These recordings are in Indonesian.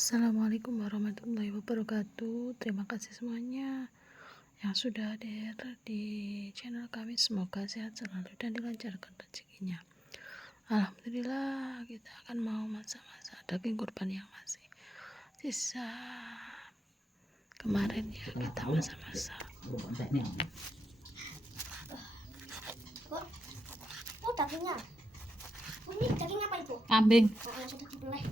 Assalamualaikum warahmatullahi wabarakatuh. Terima kasih semuanya yang sudah hadir di channel kami. Semoga sehat selalu dan dilancarkan rezekinya. Alhamdulillah, kita akan mau masak-masak daging kurban yang masih sisa kemarin ya, kita masak-masak. Oh, dagingnya. Ini dagingnya apa itu? Kambing. Oh, sudah dibeleh.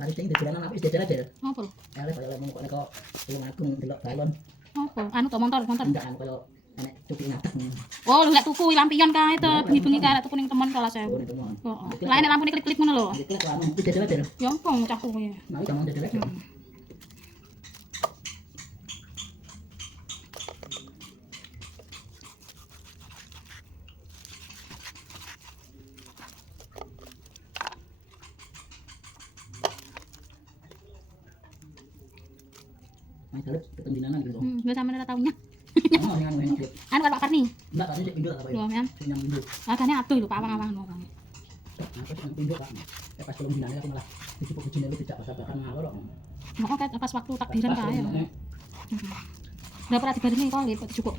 Paling sing dolanan apik jajar aja. Apa? Elek kaya lemu kok Tulung Agung delok balon. Apa? Anu to motor. Enggak anu kaya enek cupi ngatek. Oh, lu lek tuku lampion kae to, bengi-bengi kae lek tuku ning temen kelas 1000. Oh, teman. Heeh. Lah nek lampune klip-klip ngono lho. Iki lek anu iki jajar aja. Ya ampun cah kuwi. Mau jaman jajar aja. Main dalem ketemu dinanan gitu. Gue sampe ora taunya. Oh, yang anu enak. Anu karo Pak Karni. Enggak tadi sik pindho apa ya? Lho, men. Sing yang pindho. Agane atuh lho Pak awang-awang lho. Aku sing pindho Pak. Pas belum dinane aku malah dijupuk bojone lu tidak bakal ngalor kok. Mau kan pas waktu takbiran kae. Udah pernah dibarengi kok kok cukup.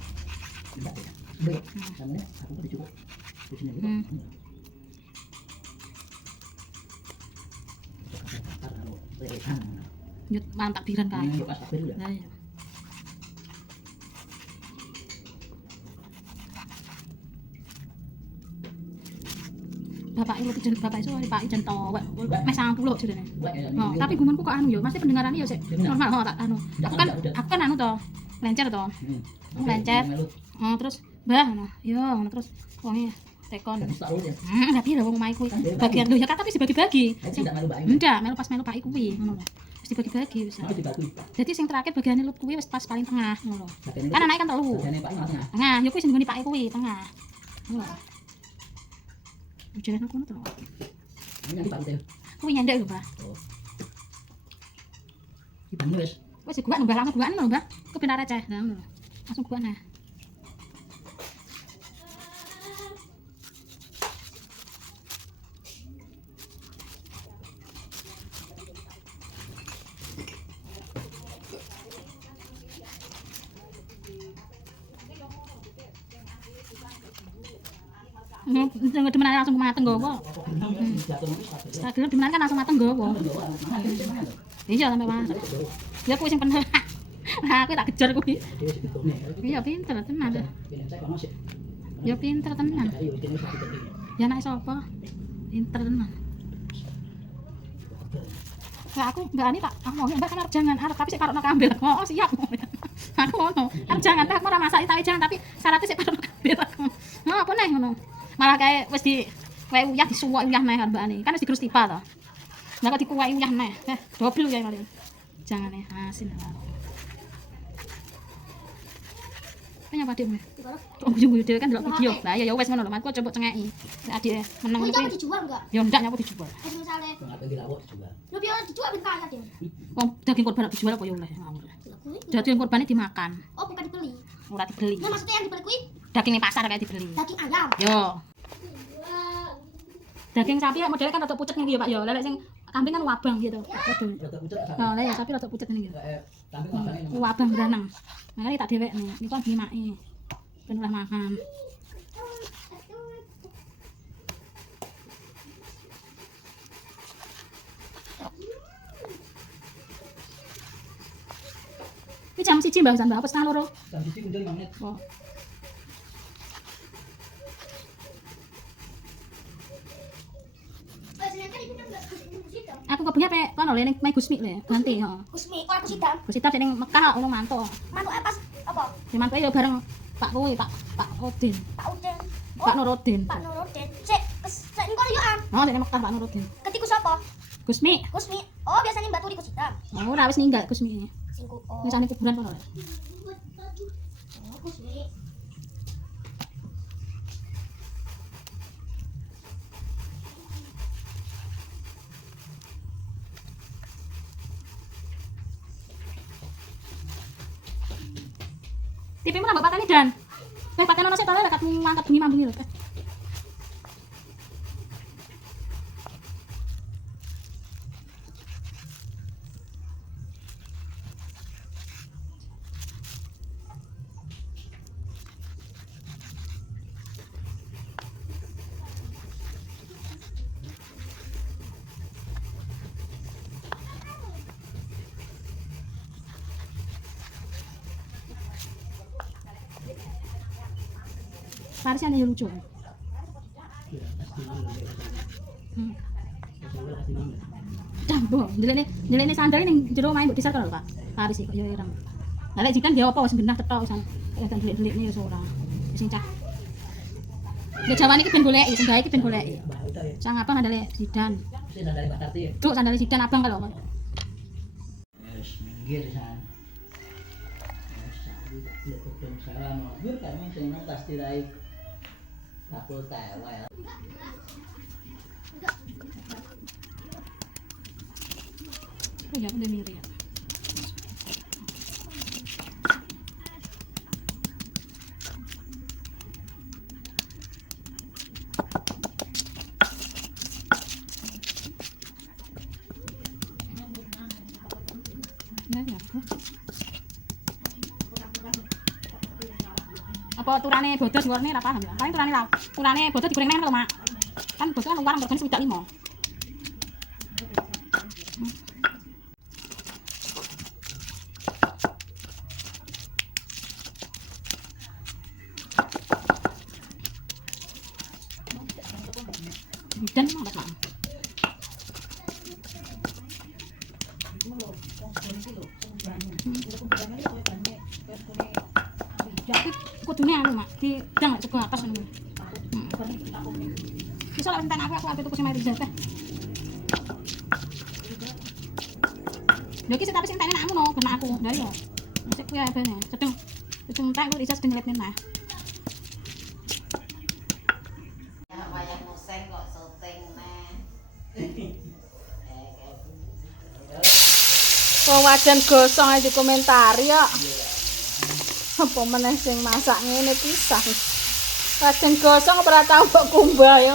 Enggak ya. Baik. Sampe aku kok dijupuk bojone lu. Nyut mantap takbiran kae. Pas takbir ya. Lah iya. Bapak itu jen bapak itu Pak Ijen to, mes 90 jadinya. Oh, tapi gumonku kok anu ya, mesti pendengarannya ya sik normal oh tak anu. Aku kan anu to, lencer to. Lencer. Oh, terus mbah ngono. Yo, ngono terus wonge tekon. Lah piye lho wong omahe kuwi. Bagian lho ya kan tapi dibagi-bagi. Ndak, melu pas melu Pak kuwi ngono lho. Wis dibagi-bagi wis. Jadi sing terakhir bagiane lut kuwi wis pas paling tengah ngono lho. Kan anake kan telu. Tengah, yo kuwi sing nggone Pak kuwi tengah. Ngono. Ujian aku ngono to. Kuwi nyandek lho, Mbak. Ibane wis. Wis gua nambah langsung guaan lho, Mbak. Kebenar receh. Nah, ngono lho. Langsung guaan nah. Demenan langsung mateng nggowo. Setelah demenan kan langsung mateng nggowo. Iya sampe masak. Ya kuwi sing bener. Nah, aku tak kejar kuwi. Iya pinter tenan. Ya pinter tenan. Ya anak sapa? Pinter tenan. Lah aku Mbak Ani tak aku mau Mbak kan arep jangan arep tapi sik karokno kambil. Oh siap. Aku ngono. Arep jangan tak ora masak tak jangan tapi syaratnya sik karokno kambil. Nah, apa neh ngono. Malah kayak wis di wae uyah disuwuk uyah neh Mbak Ani. Kan wis digerus tiba to. Lah kok dikuwai uyah neh. Dobel ya kali. Jangan nih hasil. Penyapa Dik? Oh, guyu-guyu dhewe kan delok video. Lah ya wis ngono lho, aku coba cengeki. Nek adike meneng Ini kuwi. dijual enggak? Ya ndak nyapu dijual. Terus misalnya, Apa dilawak juga. lu biar dijual ben kaya dia. Wong daging korban dijual apa ya oleh ngawur. Daging korbane dimakan, Oh, bukan dibeli. ora dibeli. Nah, maksudnya yang dibeli kuwi Daging ning pasar kayak dibeli. daging ayam. Yo. Daging sapi modelnya kan rada pucet ngene ya, Pak ya. Lelek sing kambing kan wabang gitu. Betul. Oh, lah ya sapi rada pucet ngene ya. Wabang beranang. Makane tak dhewekne. Niku kan dimaki. Ben oleh makan. Ini jam 1 Mbak San, Mbak. Apa setengah loro? Jam 1 muncul 5 menit. Oh. Oh, sebenarnya ibu kan enggak kusitam. Aku kebengi pe kono lho ning Mai Gusmi lho, ganti, heeh. Kusmi, oh kusitam. Gusita ning Mekah ono mantu. Mantuk apa? Apa? Di mantu ya bareng Pak kuwi, Pak Odin. Pak Udin. Pak Nuruddin. Pak Nuruddin. Sik ning kono yo an. Oh, ning Mekah Pak Nuruddin. Ketiku sapa? Gusmi. Kusmi. Oh, biasanya Mbak Turi kusitam. Oh, ora wis ninggal Gusmi. Singku. Oh. Wis ane kuburan kono. Oh, kusmi. TV-mu nambah pateni Dan. pakai nono setole lek katmu ngangkat bengi mambengi lho. Parisnya ya lucu. Ya, pasti malu. Hmm. Soalnya pasti malu. Dambo, ndelekne sandale ning jero main mbok disar lho, Pak. Paris iki kok yo ireng. Lah lek jikan dia apa wis genah tetok wis delik-delikne yo ora. Wis cah. Nek jaman iki ben goleki, sing gawe iki ben goleki. Mbah udah ya. Sang abang sandale Zidan. Mesti dari Pak Karti ya. Duk sandale Zidan abang kalau. Wes minggir san. Wes saiki tak belok salam. Yur kami sing nang tas tirai. Kapul tewel. Oh ya udah mirip ya. Nah, ya. Apa turane bodos gorene ora paham ya. Paling turane bodos digoreng nang lho, Mak. Kan bodos kan warung regane 1,5. Dan apa, Mak? Jadi kudune anu Mak, didang lek sego atas ngono. Bisa lek enten aku ate tuku sing mari jatah. Lho iki tapi sing tene nakmu no, kena aku. Lah iya. Sik kuwi ae bene. Sedeng entek kok isa sedeng lepne nah. Wayang museng kok syuting neh. Wong wajan gosong aja komentari ya. Apa meneh sing masak ngene pisan. Wajan gosong ora tau mbok kumbah ya.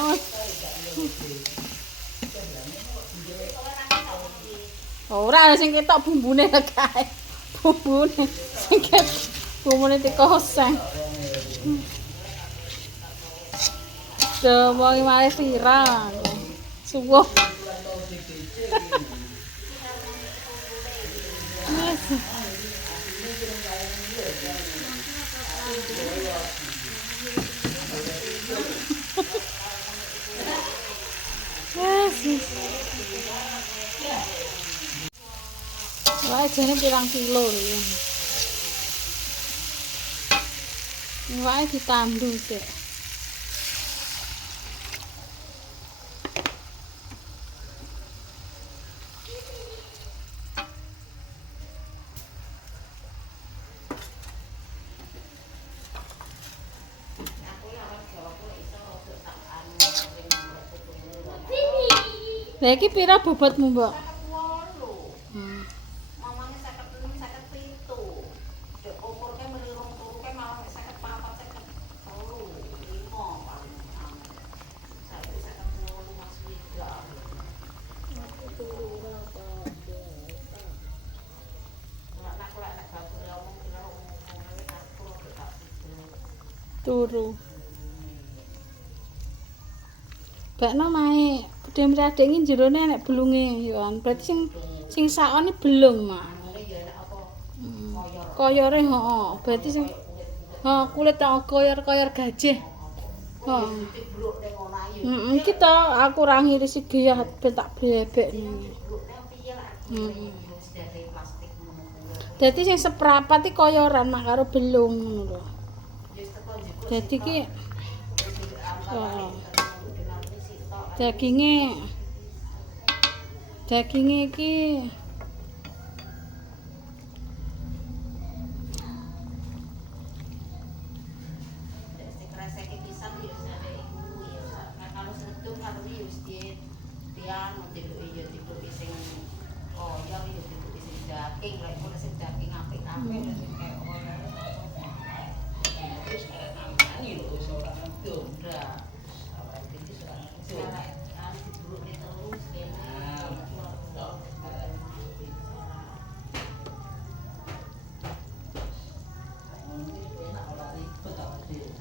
Ora sing ketok bumbune kae. Bumbune sing ketok bumbune dikoseng. Demoy malah viral. Suwuh. Wah, jane pirang kilo lho. Wah, ditandu sik. Lah iki pira bobotmu, Mbok? Mamane 56 57. Dek ukurke melirung turuke malah 54 53 5 paling. Saiki 58 Mas Wida. Aku lek nek bature omong kira omong-omongane aku tak pikir. Turu. Bakno mae gedhe mriyadek iki jerone nek belunge ya. Berarti sing sakone belung, Mak. Ngene ya nek apa Koyore heeh. Berarti sing kulit tak koyor-koyor gajah. Heeh. bluk ning ngono ae. Iki to aku ora ngiris iki ya ben tak bebek nih. Bluk nek piye lah. Wis dari plastik ngono. Dadi sing seprapat iki koyoran mak karo belung ngono lho. Wis teko njiko Dadi iki heeh. daginge iki Kreseke pisan ya sare iku ya. Kalau sedung karo iki wis dian diluki ya diluki sing koyo ya diluki sing daging, lek ora sing daging apik-apik sing kaya koyo. Wis kaya gedung. udah Awal ini sekarang gedung. harus diburu terus kayaknya Nah, tok. Ini enak ora ribet apa sih?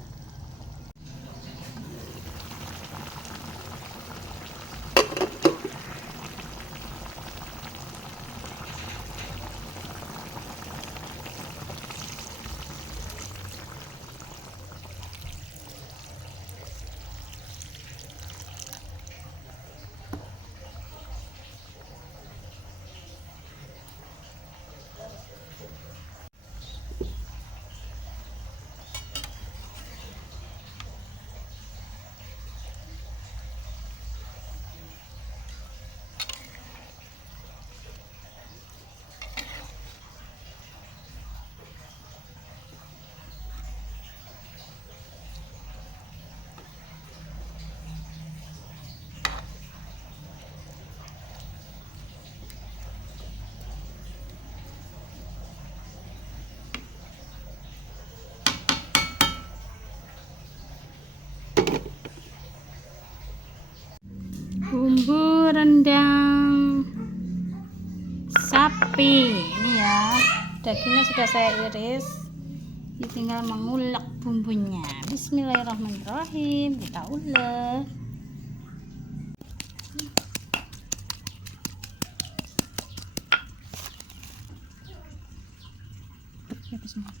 Bumbu rendang sapi ini ya, dagingnya sudah saya iris, ini tinggal mengulek bumbunya. Bismillahirrahmanirrahim, kita ulek. Ya, bismillah.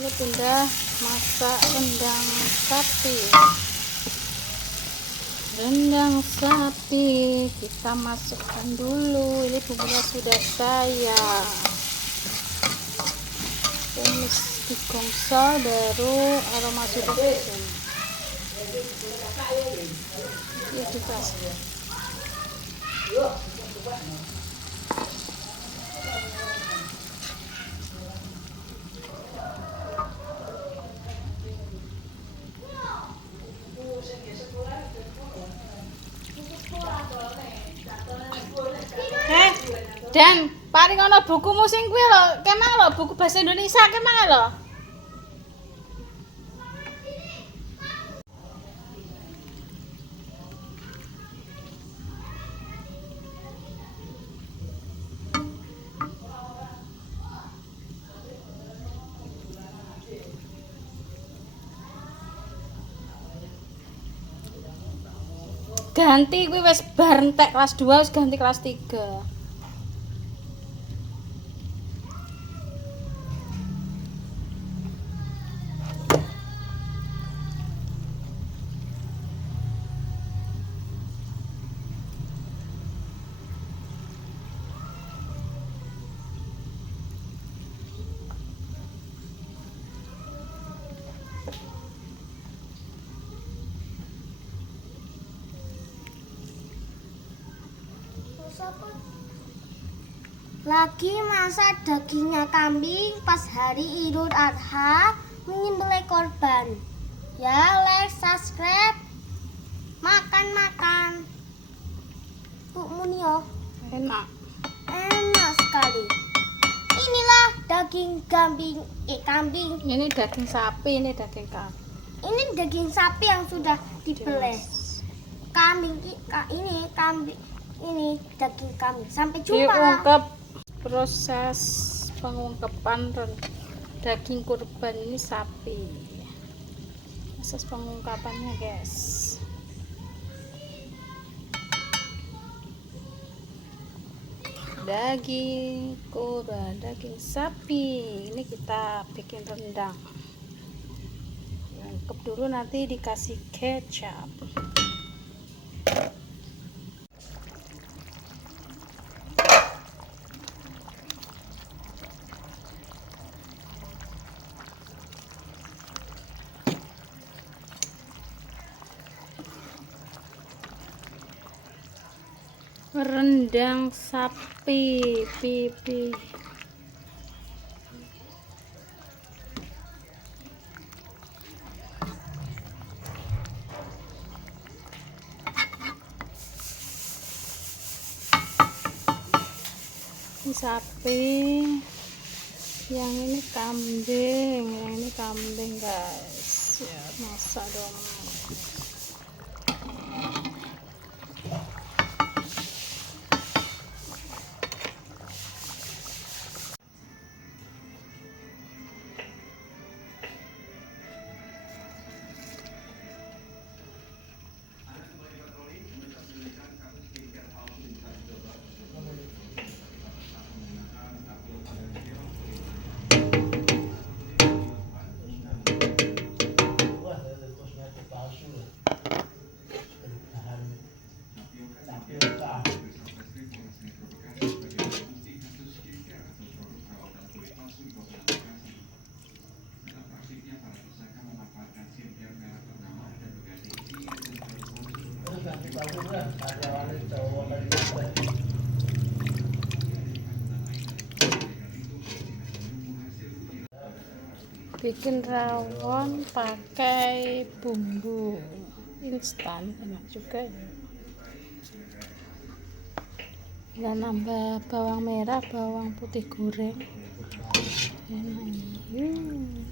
Ini pindah masak rendang sapi. Rendang sapi kita masukkan dulu. Ini bumbunya sudah saya tumis di gongsal, baru aroma sudah hilang. Ya dikasih. Dan paling ana bukumu sing kuwi lho, kemang lho buku bahasa Indonesia kemang lho. Ganti kuwi wis bar entek kelas 2 wis ganti kelas 3. Lagi masak dagingnya kambing pas hari Idul Adha menyembelih korban. Ya, like, subscribe. Makan. Bu Munio, Enak. enak sekali. Inilah daging kambing. Ini daging sapi, ini daging kambing. Ini daging sapi yang sudah dibeleh. Ini daging kambing. Sampai jumpa. Diungkap proses pengungkapan daging kurban ini sapi. Proses pengungkapannya, guys. Daging kurban, daging sapi. Ini kita bikin rendang. Ungkep dulu, nanti dikasih kecap. Rendang sapi pipi. Ini sapi, yang ini kambing, guys. Ya, masak dong. Wah, ada kosmetik palsu. Bahan tapioka. Terus ganti palsu kan, karyawan cowok dari kabeh. Bikin rawon pakai bumbu instan, enak juga ya. Kita nambah bawang merah, bawang putih goreng. Enak ini.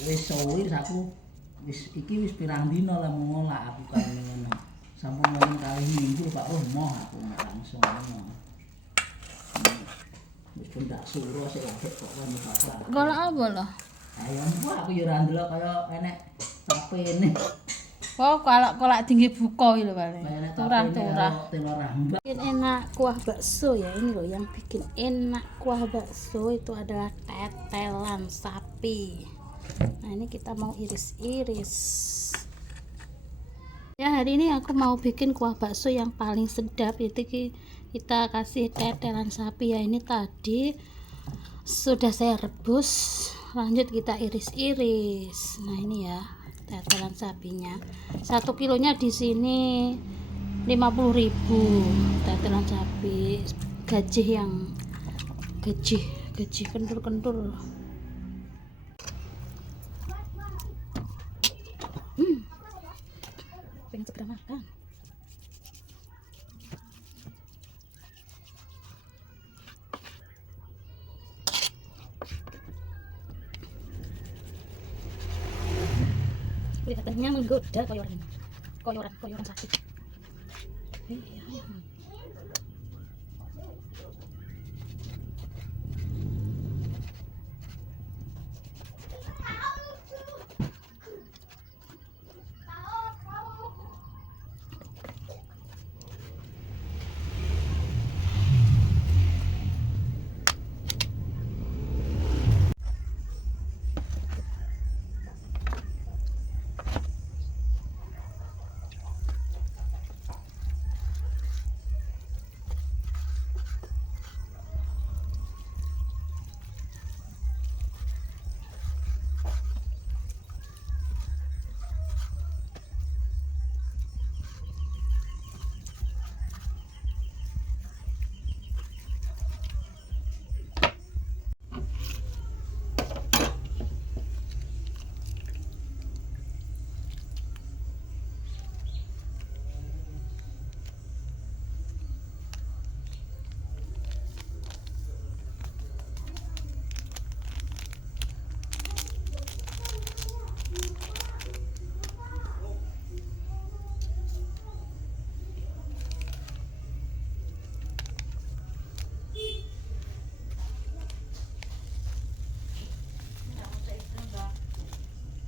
Wis suwi aku wis pirang dina lah ngolah aku kan ngono. Sampun ngomong kali minggu Pak moh aku langsung ngono. Wis pendak suruh sik lagi kok ngono Pak. Golek apa lho? Ayam gua aku yo ora ndelok kaya enek tapene. Oh, kalau tinggi buko itu paling. Enek Turah-turah. telur rambak. Bikin enak kuah bakso ya, ini loh yang bikin enak kuah bakso itu adalah tetelan sapi. Nah, ini kita mau iris-iris. Ya, hari ini aku mau bikin kuah bakso yang paling sedap, itu kita kasih tetelan sapi ya. Ini tadi sudah saya rebus, lanjut kita iris-iris. Nah, ini ya tetelan sapinya. 1 kilonya di sini 50.000 tetelan sapi gajih yang gajih kentul-kentul. Pengen segera makan. kelihatannya menggoda koyoran sapi. Iya.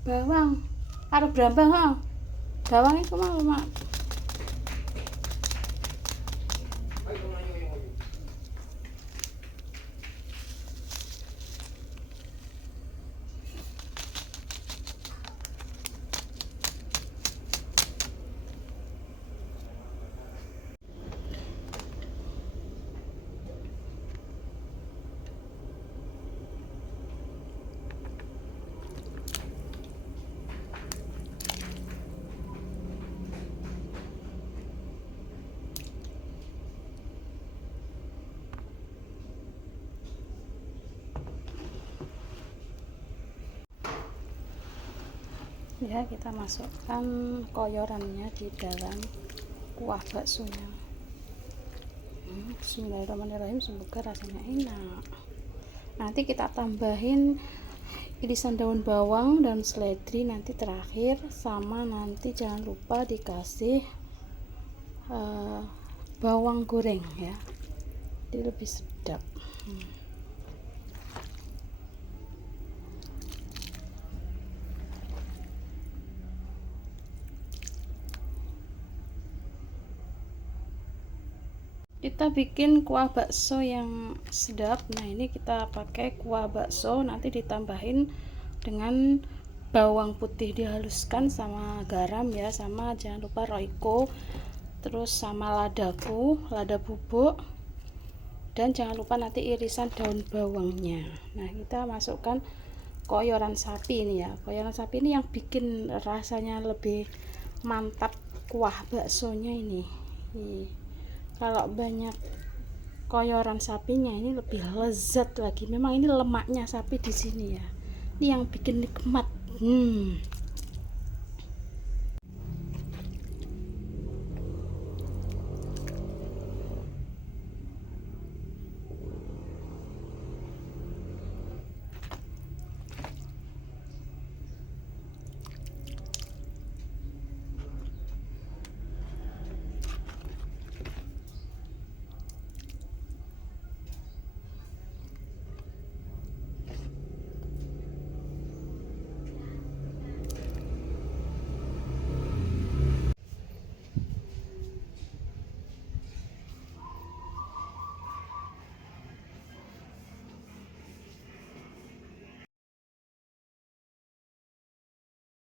Bawang karo brambang ha. Bawang iku mau mak. Ya, kita masukkan koyorannya di dalam kuah baksonya. Bismillahirrahmanirrahim, semoga rasanya enak. Nanti kita tambahin irisan daun bawang dan seledri nanti terakhir, sama nanti jangan lupa dikasih bawang goreng ya, jadi lebih sedap. Kita bikin kuah bakso yang sedap. Nah, ini kita pakai kuah bakso, nanti ditambahin dengan bawang putih dihaluskan sama garam ya, sama jangan lupa roiko, terus sama lada bubuk, dan jangan lupa nanti irisan daun bawangnya. Nah, kita masukkan koyoran sapi ini ya. Koyoran sapi ini yang bikin rasanya lebih mantap kuah baksonya ini. Kalau banyak koyoran sapinya ini lebih lezat lagi. Memang ini lemaknya sapi di sini ya. Ini yang bikin nikmat.